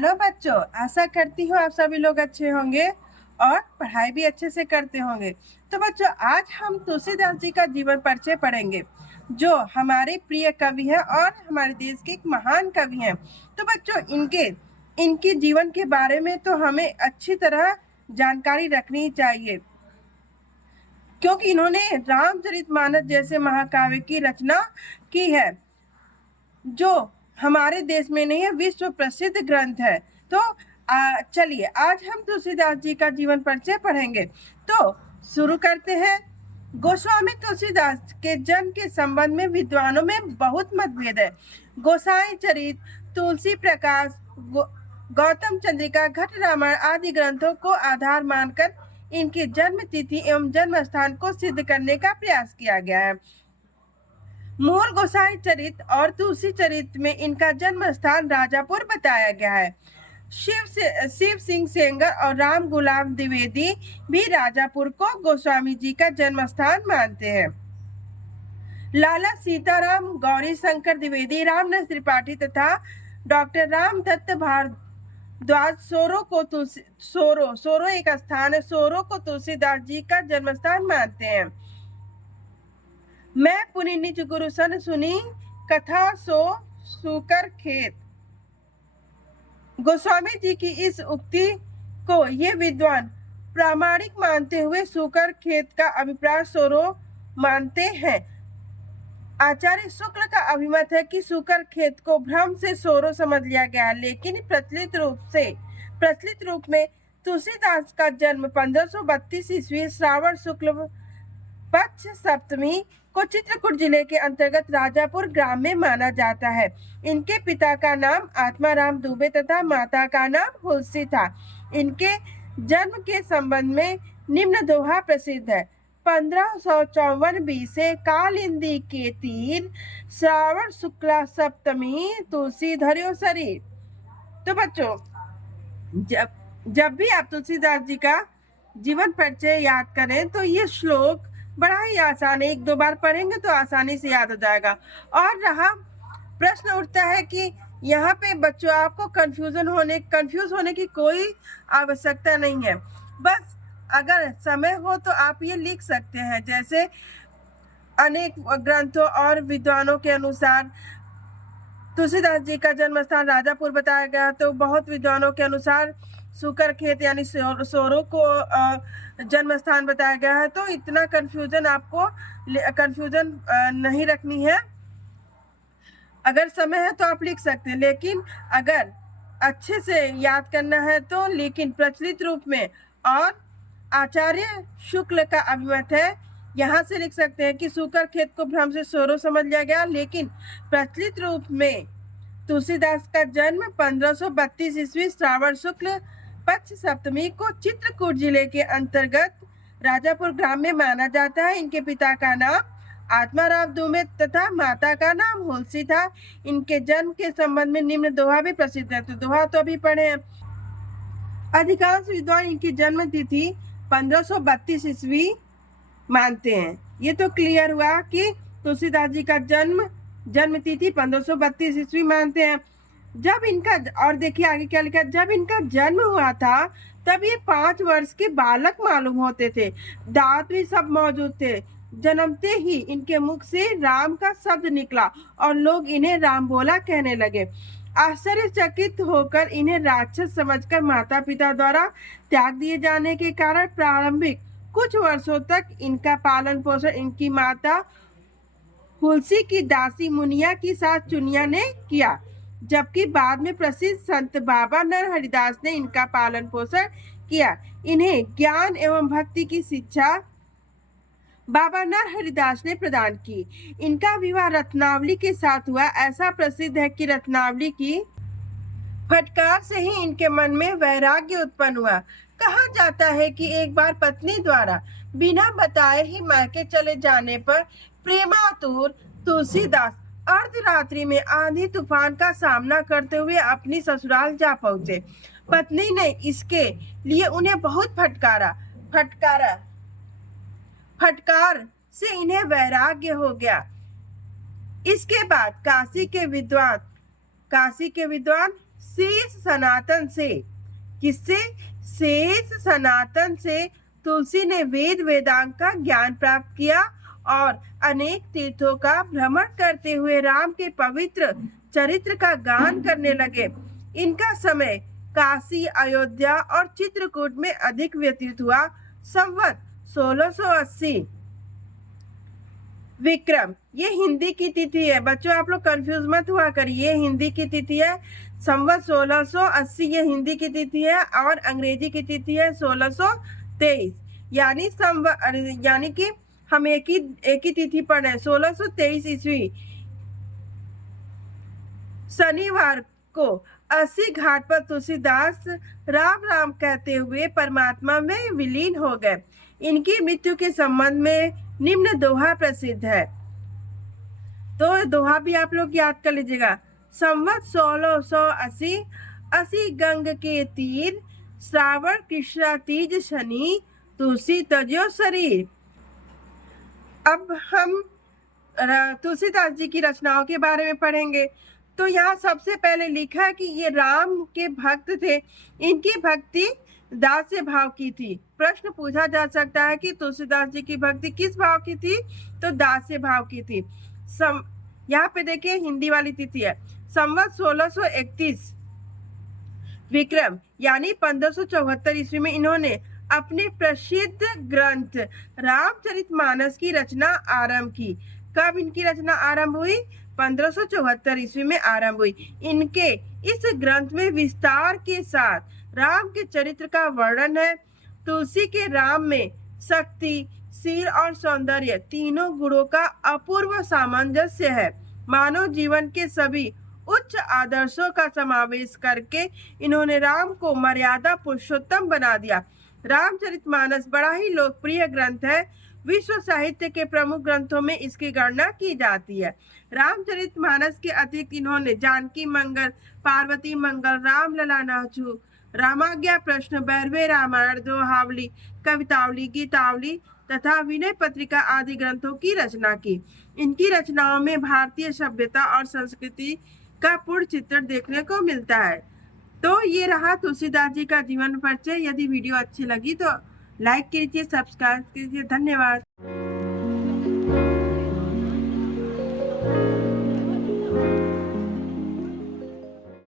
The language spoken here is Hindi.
हेलो बच्चों, आशा करती हूँ आप सभी लोग अच्छे होंगे और पढ़ाई भी अच्छे से करते होंगे। तो बच्चों, आज हम तुलसीदास जी का जीवन परिचय पढ़ेंगे, जो हमारे प्रिय कवि हैं और हमारे देश के एक महान कवि हैं। तो बच्चों, इनके जीवन के बारे में तो हमें अच्छी तरह जानकारी रखनी चाहिए, क्योंकि इन्होंने रामचरितमानस जैसे महाकाव्य की रचना की है, जो हमारे देश में नहीं है, विश्व प्रसिद्ध ग्रंथ है। तो चलिए आज हम तुलसीदास जी का जीवन परिचय पढ़ेंगे। तो शुरू करते हैं। गोस्वामी तुलसीदास के जन्म के संबंध में विद्वानों में बहुत मतभेद है। गोसाई चरित, तुलसी प्रकाश, गौतम चंद्रिका, घट रामायण आदि ग्रंथों को आधार मानकर इनकी जन्म तिथि एवं जन्म स्थान को सिद्ध करने का प्रयास किया गया है। मूल गोसाई चरित और तुलसी चरित में इनका जन्म स्थान राजापुर बताया गया है। शिव सिंह सेंगर और राम गुलाम द्विवेदी भी राजापुर को गोस्वामी जी का जन्म स्थान मानते हैं। लाला सीताराम, गौरी शंकर द्विवेदी, रामदास त्रिपाठी तथा डॉक्टर राम दत्त भारद्वाज सोरो एक स्थान है, सोरो को तुलसीदास जी का जन्म स्थान मानते हैं। मैं पुनि निज गुरु सन सुनी, कथा सो सूकर खेत। गोस्वामी जी की इस उक्ति को ये विद्वान प्रामाणिक मानते हुए सूकर खेत का अभिप्राय सोरो मानते हैं। आचार्य शुक्ल का अभिमत है कि सूकर खेत को भ्रम से सोरो समझ लिया गया, लेकिन प्रचलित रूप में तुलसीदास का जन्म 1532 ईस्वी श्रावण शुक्ल पक्ष सप्तमी को चित्रकूट जिले के अंतर्गत राजापुर ग्राम में माना जाता है। इनके पिता का नाम आत्माराम दुबे तथा माता का नाम हुलसी था। इनके जन्म के संबंध में निम्न दोहा प्रसिद्ध है। 1554 बीसे कालिंदी के तीर, श्रावण शुक्ला सप्तमी तुलसी धर्यो शरीर। तो बच्चों, जब भी आप तुलसीदास जी का जीवन परिचय याद करें तो ये श्लोक बड़ा ही आसान है, एक दो बार पढ़ेंगे तो आसानी से याद हो जाएगा। और रहा प्रश्न उठता है कि यहाँ पे बच्चों आपको कंफ्यूज होने की कोई आवश्यकता नहीं है। बस अगर समय हो तो आप ये लिख सकते हैं, जैसे अनेक ग्रंथों और विद्वानों के अनुसार तुलसीदास जी का जन्म स्थान राजापुर बताया गया, तो बहुत विद्वानों के अनुसार सूकर खेत यानी सोरो को जन्म स्थान बताया गया है। तो इतना कंफ्यूजन नहीं रखनी है। अगर समय है तो आप लिख सकते हैं, लेकिन अगर अच्छे से याद करना है तो लेकिन प्रचलित रूप में और आचार्य शुक्ल का अभिमत है, यहाँ से लिख सकते हैं कि सूकर खेत को भ्रम से सोरो समझ लिया गया, लेकिन प्रचलित रूप में तुलसीदास का जन्म 1532 ईस्वी श्रावण शुक्ल पक्ष सप्तमी को चित्रकूट जिले के अंतर्गत राजापुर ग्राम में माना जाता है। इनके पिता का नाम आत्माराम दुबे तथा माता का नाम हुलसी था। इनके जन्म के संबंध में निम्न दोहा भी प्रसिद्ध है। तो दोहा तो अभी पढ़े हैं। अधिकांश विद्वान इनकी जन्म तिथि 1532 ईस्वी मानते हैं। ये तो क्लियर हुआ कि तुलसीदास जी का जन्म तिथि 1532 ईस्वी मानते हैं। जब इनका, और देखिए आगे क्या लिखा, जब इनका जन्म हुआ था तब ये 5 वर्ष के बालक मालूम होते थे। दांत भी सब मौजूद थे। जन्मते ही इनके मुख से राम का शब्द निकला और लोग इन्हें राम बोला कहने लगे। आश्चर्यचकित होकर इन्हें राक्षस समझकर माता पिता द्वारा त्याग दिए जाने के कारण प्रारंभिक कुछ वर्षों तक इनका पालन पोषण इनकी माता हुलसी की दासी मुनिया की साथ चुनिया ने किया, जबकि बाद में प्रसिद्ध संत बाबा नरहरिदास ने इनका पालन पोषण किया। इन्हें ज्ञान एवं भक्ति की शिक्षा बाबा नरहरिदास ने प्रदान की। इनका विवाह रत्नावली के साथ हुआ। ऐसा प्रसिद्ध है कि रत्नावली की फटकार से ही इनके मन में वैराग्य उत्पन्न हुआ। कहा जाता है कि एक बार पत्नी द्वारा बिना बताए ही मायके चले जाने पर प्रेमातुर तुलसीदास अर्धरात्रि में आंधी तूफान का सामना करते हुए अपनी ससुराल जा पहुंचे। पत्नी ने इसके लिए उन्हें बहुत फटकार से इन्हें वैराग्य हो गया। इसके बाद काशी के विद्वान शेष सनातन से। किससे? शेष सनातन से तुलसी ने वेद वेदांग का ज्ञान प्राप्त किया और अनेक तीर्थों का भ्रमण करते हुए राम के पवित्र चरित्र का गान करने लगे। इनका समय काशी, अयोध्या और चित्रकूट में अधिक व्यतीत हुआ। संवत 1680 विक्रम, ये हिंदी की तिथि है बच्चों, आप लोग कंफ्यूज मत हुआ करिए, ये हिंदी की तिथि है। संवत 1680 ये हिंदी की तिथि है और अंग्रेजी की तिथि है 1623। यानी कि हम एक ही तिथि पढ़ रहे हैं। 1623 ईस्वी शनिवार को अस्सी घाट पर तुलसीदास राम राम कहते हुए परमात्मा में विलीन हो गए। इनकी मृत्यु के संबंध में निम्न दोहा प्रसिद्ध है, तो दोहा भी आप लोग याद कर लीजिएगा। संवत 1680 अस्सी गंग के तीर, श्रावण कृष्णा तीज शनि, तुलसी तजो शरीर। अब हम तुलसीदास जी की रचनाओं के बारे में पढ़ेंगे। तो यहाँ सबसे पहले लिखा है कि ये राम के भक्त थे, इनकी भक्ति दास्य भाव की थी। प्रश्न पूछा जा सकता है कि तुलसीदास जी की भक्ति किस भाव की थी? तो दास्य भाव की थी। यहाँ पे देखिए हिंदी वाली तिथि है संवत 1631 विक्रम यानी 1574 ईस्वी में इन्होंने अपने प्रसिद्ध ग्रंथ रामचरितमानस की रचना आरंभ की। कब इनकी रचना आरंभ हुई? 1574 ईस्वी में आरंभ हुई। इनके इस ग्रंथ में विस्तार के साथ राम के चरित्र का वर्णन है। तुलसी के राम में शक्ति, शील और सौंदर्य तीनों गुणों का अपूर्व सामंजस्य है। मानव जीवन के सभी उच्च आदर्शों का समावेश करके इन्होंने राम को मर्यादा पुरुषोत्तम बना दिया। रामचरितमानस बड़ा ही लोकप्रिय ग्रंथ है। विश्व साहित्य के प्रमुख ग्रंथों में इसकी गणना की जाती है। रामचरितमानस के अतिरिक्त इन्होंने जानकी मंगल, पार्वती मंगल, रामलला नाचू, रामाज्ञा प्रश्न, बैरवे रामायण, दोहावली, कवितावली, गीतावली तथा विनय पत्रिका आदि ग्रंथों की रचना की। इनकी रचनाओं में भारतीय सभ्यता और संस्कृति का पूर्ण चित्रण देखने को मिलता है। तो ये रहा तुलसीदास जी का जीवन परिचय। यदि वीडियो अच्छी लगी तो लाइक कीजिए, सब्सक्राइब कीजिए। धन्यवाद।